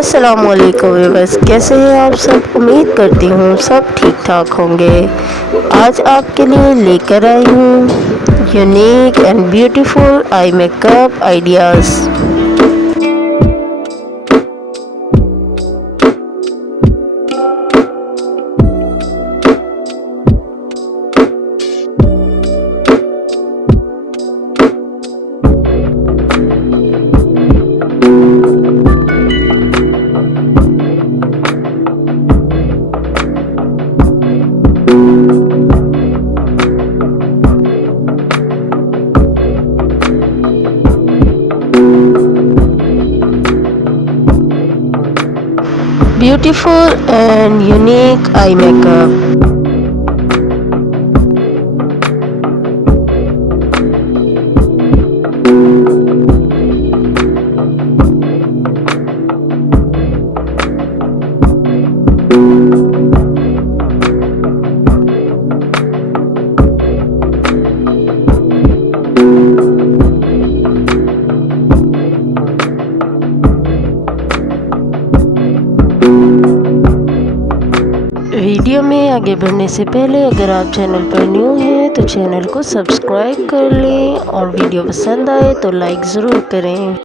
अस्सलामुअलैकुम व्यूअर्स, कैसे हैं आप सब। उम्मीद करती हूँ सब ठीक ठाक होंगे। आज आपके लिए लेकर आई हूँ unique and beautiful eye makeup ideas. Beautiful and unique eye makeup. Video में आगे बढ़ने से पहले अगर आप चैनल पर न्यू हैं तो चैनल को सब्सक्राइब कर लें और वीडियो पसंद आए तो लाइक ज़रूर करें।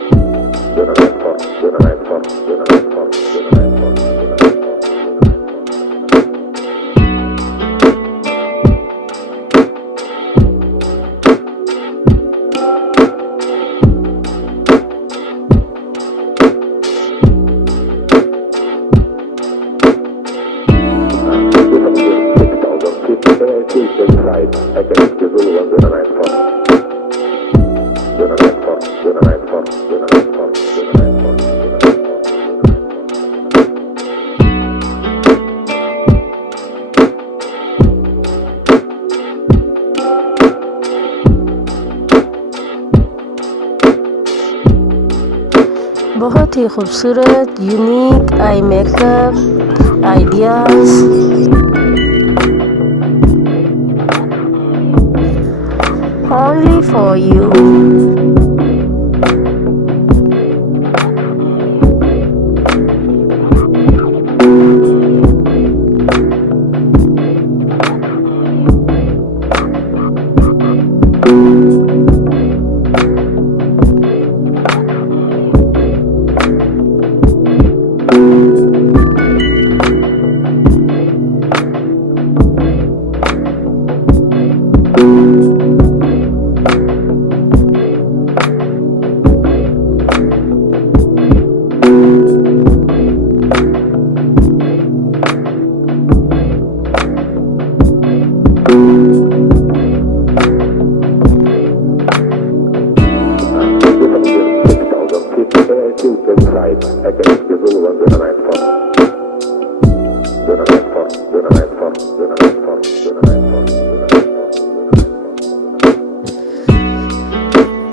बहुत ही खूबसूरत unique eye makeup ideas only for you.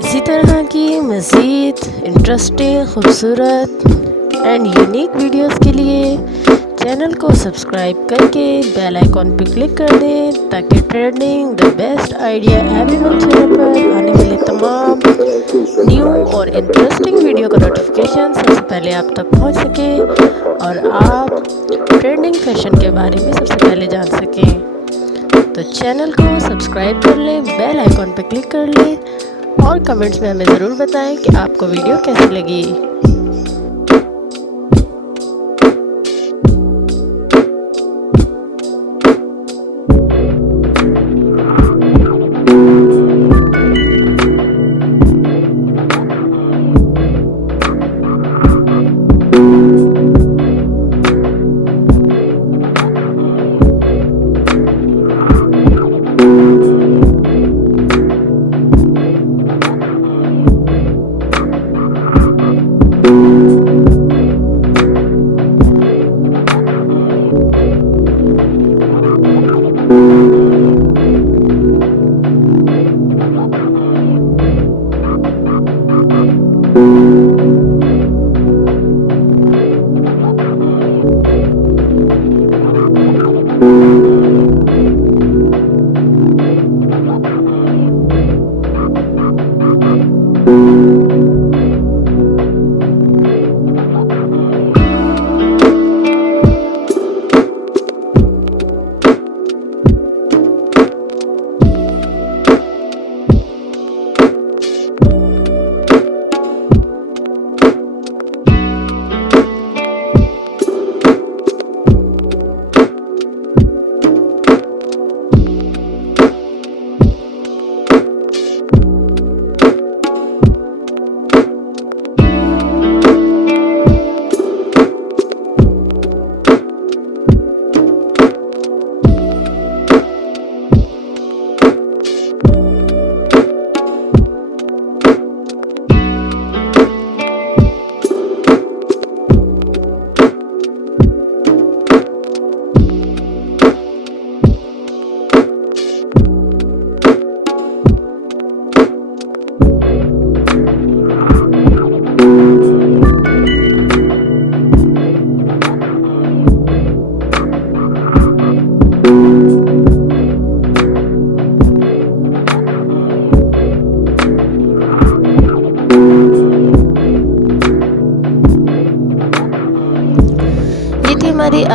इसी तरह की मज़ीद इंटरेस्टिंग, खूबसूरत एंड यूनिक वीडियोस के लिए चैनल को सब्सक्राइब करके बेल आइकॉन पर क्लिक कर दें ताकि trending the best idea everyone channel पर आने वाले तमाम न्यू और इंटरेस्टिंग वीडियो का नोटिफिकेशन सबसे पहले आप तक पहुंच सके और आप ट्रेंडिंग फैशन के बारे में सबसे पहले जान सकें। तो चैनल को सब्सक्राइब कर लें, बेल आइकॉन पर क्लिक कर लें और कमेंट्स में हमें ज़रूर बताएं कि आपको वीडियो कैसी लगी।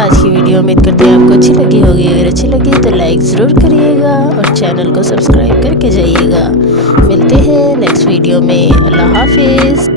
आज की वीडियो उम्मीद करते हैं आपको अच्छी लगी होगी। अगर अच्छी लगी तो लाइक ज़रूर करिएगा और चैनल को सब्सक्राइब करके जाइएगा। मिलते हैं नेक्स्ट वीडियो में। अल्लाह हाफिज़।